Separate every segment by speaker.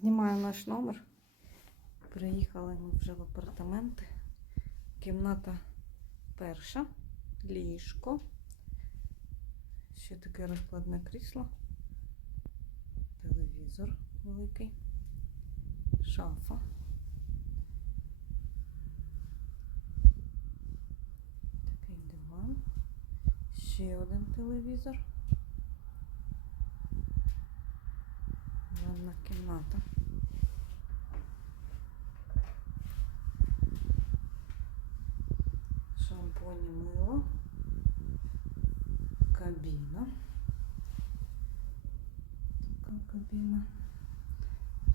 Speaker 1: Знімаю наш номер. Приїхали ми вже в апартаменти. Кімната перша, ліжко. Ще таке розкладне крісло. Телевізор великий. Шафа. Такий диван. Ще один телевізор. Ванна кімната. Шампунь і мило. Кабіна. Така кабіна.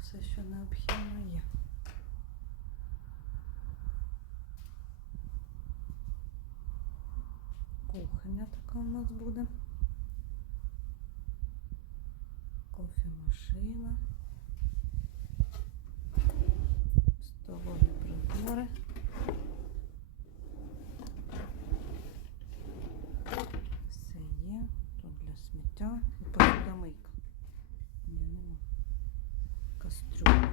Speaker 1: Все, що необхідно є. Кухня така у нас буде. Кофемашина. Столові прибори. Все є. Тут для сміття і посудомийка. Ні, нема. Кастрюля.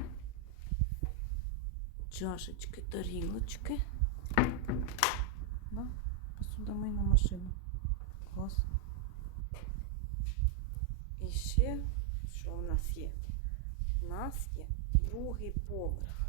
Speaker 1: Чашечки, тарілочки. Да? Посудомийна машина. Клас. І ще, що у нас є? У нас є другий поверх.